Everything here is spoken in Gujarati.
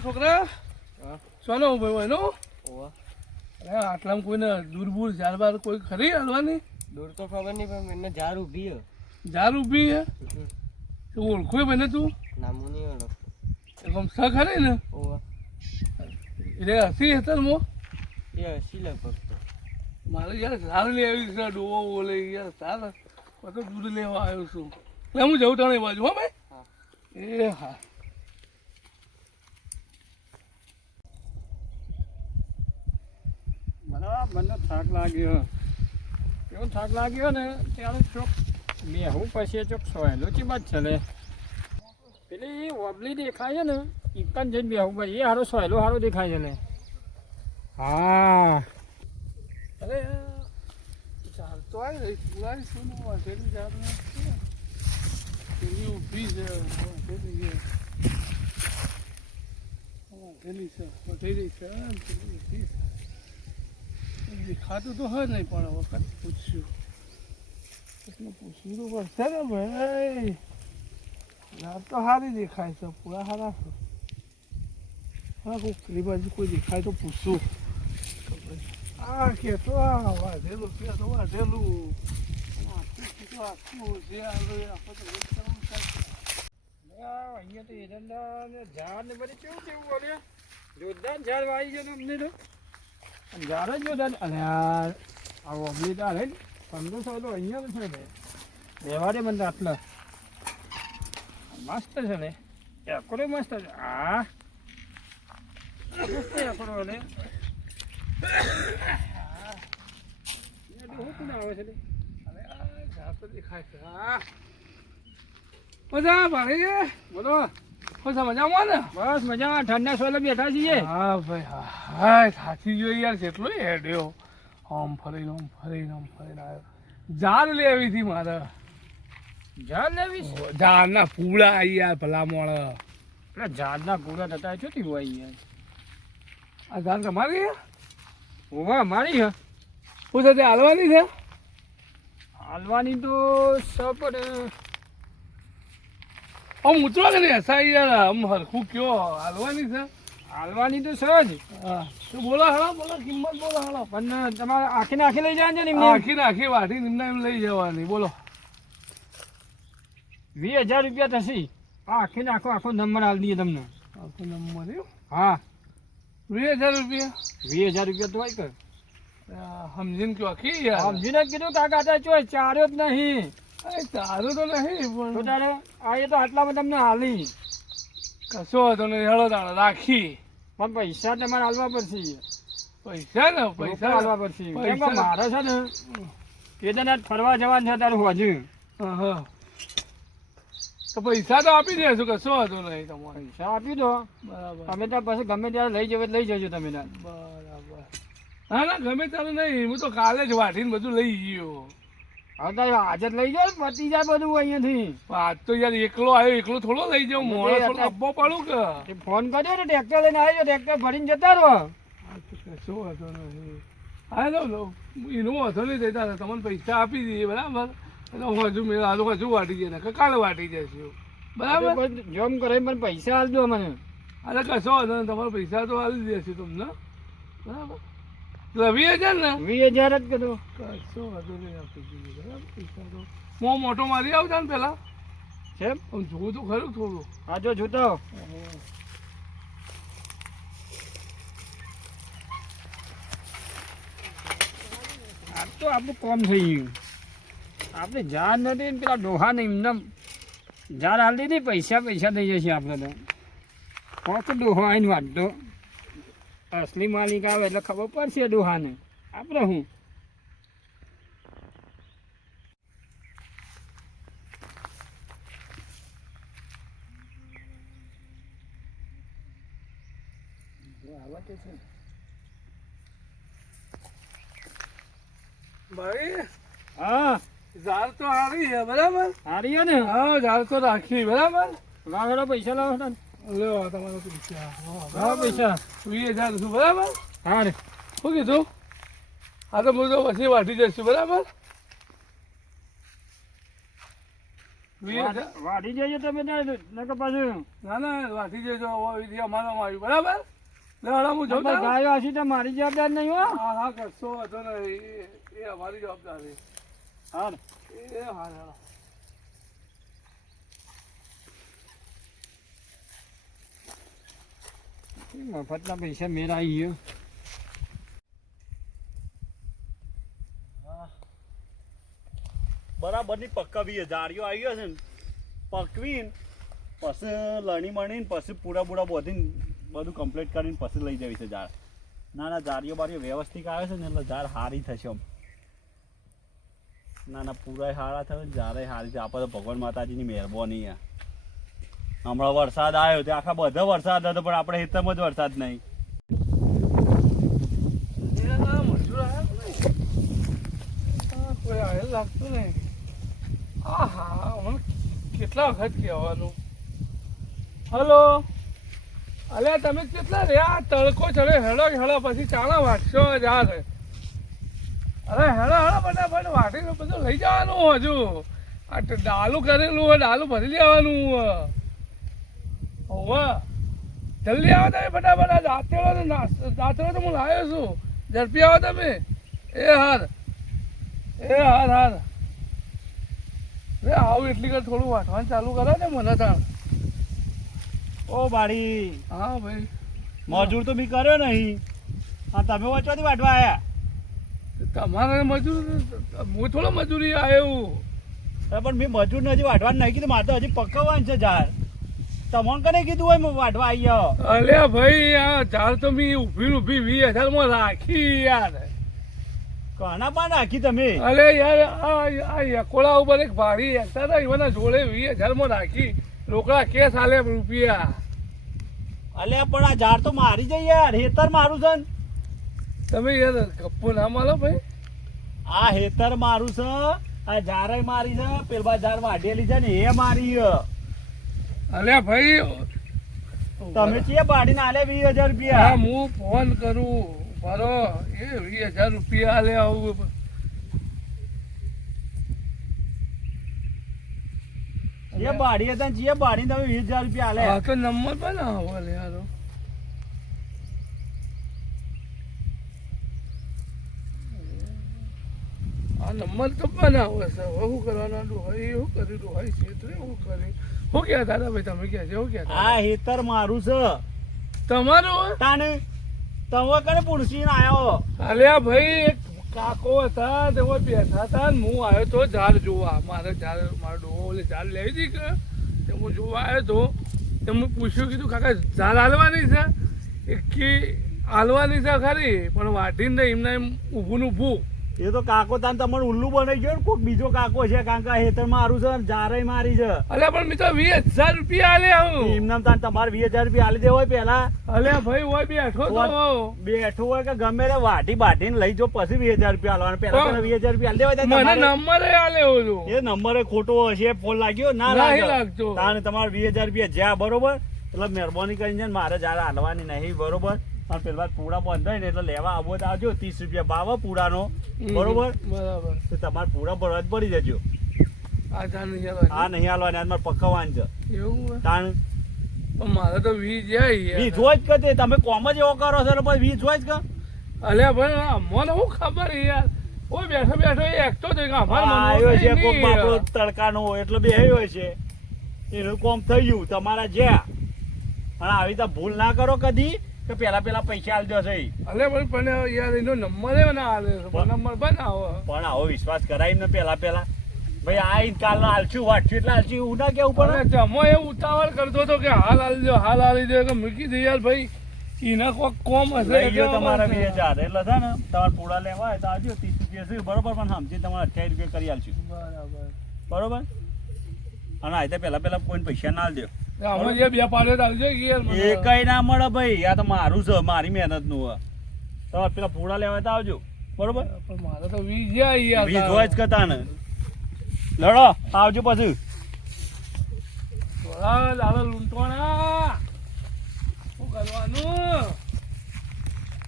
છોકરા સોનો ભાઈ હોય નો ઓવા અરે આટલામાં કોઈને દૂર બૂર ઝાડ બાર કોઈ ખરી હલવાની દૂર તો ખબર નહીં પણ મને ઝાડ ઊભી હે ઝાડ ઊભી હે તું ઓળખું બને તું નામું નહીં ઓળખતો એકમ સ ખરી ને ઓવા એટલે હસી હતા મો એ હસી લગભગ તો મારે યાર ઝાડ લઈ આવી છે ડોવો બોલે યાર ઝાડ કતો દૂધ લેવા આવ્યો છું એટલે હું જઉં તાણી બાજુ હા ભાઈ હા એ હા મને થાક લાગ્યો કેવો થાક લાગ્યો ને ત્યારે ચોક બેહું પછી ચોક સોયલું ચી બાદ ચલે પેલી ઓબલી દેખાય છે ને ઇકન જઈને બેહું ભાઈ એ હારો સોયલો હારો દેખાય છે ને હા અરે ઝાડ તો આવી રહી પુરાની શું વાંધેલી ઝાડ પેલી ઊભી છે વાંધેલી છે વાંધેલી છે વધેલી છે પેલી ઊભી છે દેખાતું તો હોય નહીં પણ વખત પૂછ્યું એટલે પૂછ્યું તો પડશે ને ભાઈ ઝાડ તો સારી દેખાય છે પૂરા સારા છે હા કોઈ પેલી બાજુ કોઈ દેખાય તો પૂછશું આ કે તો આ વાઢેલું કે તો વાઢેલું આખું જે આવે આપણે તો અહીંયા તો એરંડા ને ઝાડ ને બધી કેવું કેવું બોલ્યા જોરદાર ઝાડ વાવી ગયો અમને તો ઝાડ જ જોરદાર અને આ ઓબલી તો હાલે 1500 તો અહીંયા તો છે ને વ્યવહારે મને આટલા મસ્ત છે ને એકડો મસ્ત છે હા મસ્ત એકડો ને આવે છે ઝાડ તો દેખાય છે હા મજા ભાઈ બોલો મજા મજામાં ને બસ મજા ઠંડા સોલે બેઠા છીએ હા ભાઈ હા હા સાચી જોઈ યાર કેટલો હેડ્યો આમ ફરીને આવ્યો ઝાડ લેવી હતી મારે ઝાડ લેવી ઝાડના પૂળા આવી યાર ભલા મોણ પેલા ઝાડના પૂરા થતા ચોથી હોય યાર આ ઝાડ તમારી ઓવા મારી હે શું છે તે હાલવાની છે હાલવાની તો સપર આમ ઊંચવા કે નહીં હસાઈ યાર આમ હરખું કયો હાલવાની છે હાલવાની તો સહજ હા તું બોલો હાલો બોલો કિંમત બોલો હાલો પણ તમારે આખી નાખી લઈ જાય ને આખી નાખી વાટી નિમના એમ લઈ જવાની બોલો 20000 રૂપિયા થશે આખી નાખો આખો નંબર હાલ દઈએ તમને આખો નંબર એમ હા 2,000 રૂપિયા 20000 રૂપિયા તો હોય કર સમજીને કયો આખી યાર સમજીને કીધું કાકા તો ચોય ચાર્યો જ નહીં અરે તારું તો નહીં તો પણ તારે આ એ તો આટલામાં તમને હાલી કશો હતો ને હેળો તાણે રાખી પણ પૈસા તમારે હાલવા પડશે પૈસા ને પૈસા પૈસા હાલવા પડશે કેમ કે પૈસા. મારે છે ને કેદારનાથ ફરવા જવાનું છે તારું હજુ હા તો પૈસા તો આપી દેશું કશો હતો નહીં તમારે પૈસા આપી દો બરાબર તમે ત્યાં પછી ગમે ત્યારે લઈ જવો લઈ જજો તમે ત્યાં બરાબર ના ના ગમે ત્યારે નહીં હું તો કાલે જ વાટીને બધું લઈ ગયો હવે તારે આજે જ લઈ જાઓ પતી જાય બધું અહીંયાથી આજ તો યાર એકલો આવ્યો એકલો થોડો લઈ જાઉં મોડો થોડો આપવો પડું કે તે ફોન કર્યો ને ટ્રેક્ટર લઈને આવી જાઓ ટ્રેક્ટર ભરીને જતા રહો કશો હતો નહીં હા લો એનો વાંધો નહીં દેતા તમને પૈસા આપી દઈએ બરાબર એટલે હજુ મેં આ લોકો હજુ વાટી જાય ને કાલે વાટી જશું બરાબર જોમ કરે પણ પૈસા આપજો મને અરે કશો વાંધો નહીં તમારે પૈસા તો આપી દેશું તમને બરાબર 20,000 ને 20000 જ કીધું કશો વાંધો નહીં આપી દઈએ બરાબર પૈસા તો હું મોટો મારી આવતા ને પેલા છે આમ જોવું તો ખરું થોડું હા જો જોતા આ તો આપણું કોમ થઈ ગયું આપણે ઝાડ નથી ને પેલા ડોહા ને એમને ઝાડ હાલ દીધી પૈસા થઈ જશે આપણે તો કોક ડોહો આવીને વાંધો અસલી માલિક આવે એટલે ખબર પડશે ડોહાને આપણે હું ભાઈ હા ઝાડ તો આવી છે બરાબર હારી હે ને હા ઝાડ તો રાખી બરાબર લાવો પૈસા લાવો તને લો તમારો પૈસા લાવો પૈસા 20,000 છું બરાબર હા રે શું કીધું હા તો હું તો પછી વાટી જઈશું બરાબર વાઢી જજો તમે નકર પાછું ના ના વાંચી જજો વિધિ અમારામાં આવ્યું બરાબર લે હળો હું જોઉં તારું. ગાયો હશે તો મારી જવાબદાર નહીં હો હા હા કશો વાંધો નહીં એ અમારી જવાબદારી હા એ હા હા મફતના પૈસા મેરા આવી ગયો બરાબરની પકાવી જાળીઓ આવી ગયો છે ને પકવીને પછી લણી મણીને પછી પૂરા પૂરા બોધીને બધું કમ્પ્લીટ કરીને પછી લઈ જવી છે ઝાડ ના ના જાળીઓ બારીઓ વ્યવસ્થિત આવે છે ને એટલે ઝાડ સારી થશે આમ ના ના પૂરા સારા થશે ઝાડે સારી છે આપણે તો ભગવાન માતાજીની મહેરબાની આ હમણાં વરસાદ આવ્યો તે આખા બધા વરસાદ હતો પણ આપણે હેતરમાં જ વરસાદ નહીં મજૂર આવ્યા કોઈ આવેલ લાગતું નહીં હા હા મને કેટલા વખત કહેવાનું હલો અલ્યા તમે કેટલા રહ્યા તડકો ચડે હેડો હેડો પછી ચાણા વાટશો યાર અરે હેડો હેડો ફટાફટ વાટીને બધું લઈ જવાનું હજુ આ ડાલું કરેલું હોય ડાલું ભરી લેવાનું હોવે જલ્દી આવો તમે ફટાફટ આ દાંતેડો તો હું લાવ્યો છું ઝડપી આવો તમે એ હાર હાર રે આવું એટલી કર થોડું વાટવાનું ચાલુ કરો ને મને તાણ ઓ બાળી હા ભાઈ મજૂર તો બી કર્યો નહીં હા તમે વચવાથી વાટવા આવ્યા તમારે મજૂર હું થોડો મજૂરી આવ્યો પણ મેં મજૂર નથી વાટવાનું નહીં કીધું મારે તો હજી પકવવાનું છે ઝાડ તમને કને કીધું હોય મેં વાટવા આવી ગયો અલ્યા ભાઈ આ ઝાડ તો મેં ઊભી 20,000 રાખી યાર કોના પણ રાખી તમે અલે યાર આ એકોળા ઉપર એક ભારી એકતા હતા એવાના જોડે 20,000 રાખી રોકડા કેસ આલે રૂપિયા અલ્યા પણ આ ઝાડ તો મારી જાય યાર હેતર મારું છે ને. તમે યાર ગપ્પો ના માલો ભાઈ આ હેતર મારું છે આ ઝાડ મારી છે પેલા ઝાડ વાઢેલી છે ને એ મારી છે. અલ્યા ભાઈ તમે ચીએ પાડીને આલે 20,000 હા રૂપિયા હું ફોન કરું બરો એ 20,000 રૂપિયા આલે આવું જે બાડી હતા ને જે બાડી તમે 20,000 રૂપિયા આલે હા તો નંબર બનાવો લે યાર આ નંબર તો બનાવો છે શું કરવાના ડોહાઈ એવું કર્યું ડોહાઈ છેતરે એવું કર્યું શું ક્યાં દાદા ભાઈ તમે ક્યાં છે શું ક્યાં આ હેતર મારું છે તમારું તાને તમે કને પુણસી આયો અલ્યા ભાઈ એક કાકો હતા તે બેઠા હતા ને હું આવ્યો તો ઝાડ જોવા મારો ડોહો ઓલે ઝાડ લેવી હતી કે તે હું જોવા આવ્યો તો તે હું પૂછ્યું કીધું કાકા ઝાડ હાલવાની છે એકી હાલવાની છે ખરી પણ વાઢીને એમને એમ ઊભું ને ઊભું એ તો કાકો તાન તમને ઉલ્લુ બનાવી ગયો ને કોઈક બીજો કાકો છે કારણ કે આ હેતર મારું છે ને ઝાડ મારી છે અલ્યા પણ મેં તો 20,000 રૂપિયા આલે આવું એમને તાન તમારે 20,000 રૂપિયા આલી દેવો હોય પેલા અલ્યા ભાઈ હોય બેઠો તો બેઠું હોય કે ગમે તે વાઢી બાઢીને લઈ જો પછી 20,000 રૂપિયા આલવાના પેલા તો 20,000 રૂપિયા આલી દેવા મને તમારે નંબર આલે ઓલો એ નંબર ખોટો હશે ફોન લાગ્યો ના નહીં લાગ્યો લાગતો તાને તમારે 20,000 રૂપિયા જ્યાં બરોબર એટલે મહેરબાની કરીને છે ને મારે ઝાડ હાલવાની નહીં બરોબર અને પેલા પૂરા બંધાય ને એટલે લેવા આવો તો આવજો 30 રૂપિયા ભાવ પૂરાનો બરોબર બરાબર તો તમારે પૂરા ભરવા જ પડી જજો આ ઝાડ નહીં હાલવાની. આ નહીં હાલવાની આ મારે પકવવાનું છે એવું હોય? તાણ પણ મારે તો 20 જાય યાર. વી જોઈ જ કે તમે કોમ જ એવો કરો છો એટલે પછી વી જોઈ જ કે અલ્યા ભાઈ મને શું ખબર યાર ઓય બેઠો બેઠો એ એકતો જ કે અમાર આવ્યો છે કોક મનમાં બાપડો નહીં. તડકાનો એટલે બેહ્યો છે એનું કોમ થઈ ગયું તમારા જ્યાં અને આવી રીતે ભૂલ ના કરો કદી કે પેલા પૈસા આલજો છે અલ્યા ભાઈ પણ યાર એનો નંબર એ ના આલે નંબર બનાવો પણ આવો વિશ્વાસ કરાય ને પેલા ભાઈ આ કાલ હાલશું વાટશું એટલે હાલશું એવું ના કેવું પડે પણ જમો એ ઉતાવળ કરતો હતો કે હાલ આલી દો કે મૂકી દે યાર ભાઈ એના કોક કોમ હશે લઈ ગયો એટલે તમારા અમારે 20,000 એટલે છે ને તમારે પૂરા લેવા હોય તો આવજો 30 રૂપિયા છે બરોબર પણ સમજી તમારે 28 રૂપિયા કરી આલશું બરાબર બરોબર અને આ પેલા કોઈને પૈસા ના આલજો અમે જે બે પાડે ચાલજો કે યાર મને. એ કઈ ના મળે ભાઈ આ તો મારું છે મારી મહેનત નું તમારે પેલા પૂરા લેવા હોય તો આવજો બરોબર પણ મારે તો 20 જાય યાર 20 હોય જ કતા ને લડો આવજો પછી થોડા દાડા લૂંટવાના શું કરવાનું